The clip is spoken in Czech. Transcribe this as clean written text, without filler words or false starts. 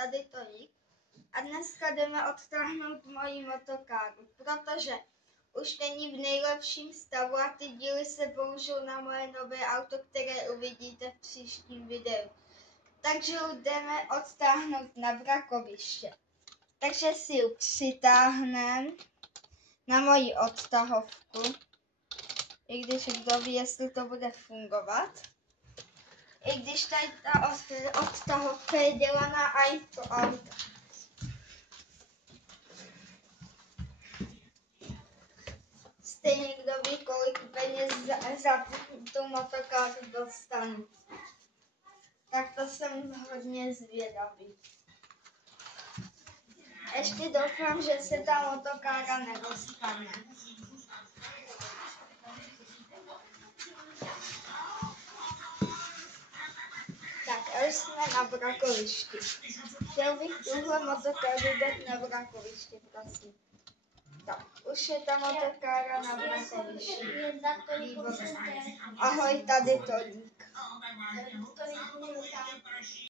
tady Toník a dneska jdeme odtáhnout moji motokáru, protože už není v nejlepším stavu a ty díly se použijou na moje nové auto, které uvidíte v příštím videu. Takže jdeme odtáhnout na vrakoviště. Takže si ji přitáhneme na moji odtahovku, i když kdo ví, jestli to bude fungovat. I když tady ta odtahovka je dělaná i pro auto. Stejně kdo ví, kolik peněz za tu motokáru dostanu. Tak to jsem hodně zvědavý. Ještě doufám, že se ta motokára nedostane. Tak, už jsme na vrakovišti. Chtěl bych tuhle motokáru dát na vrakoviště, prosím. Tak, už je ta motokára na vrakovišti. Výborně. Ahoj, tady Toník.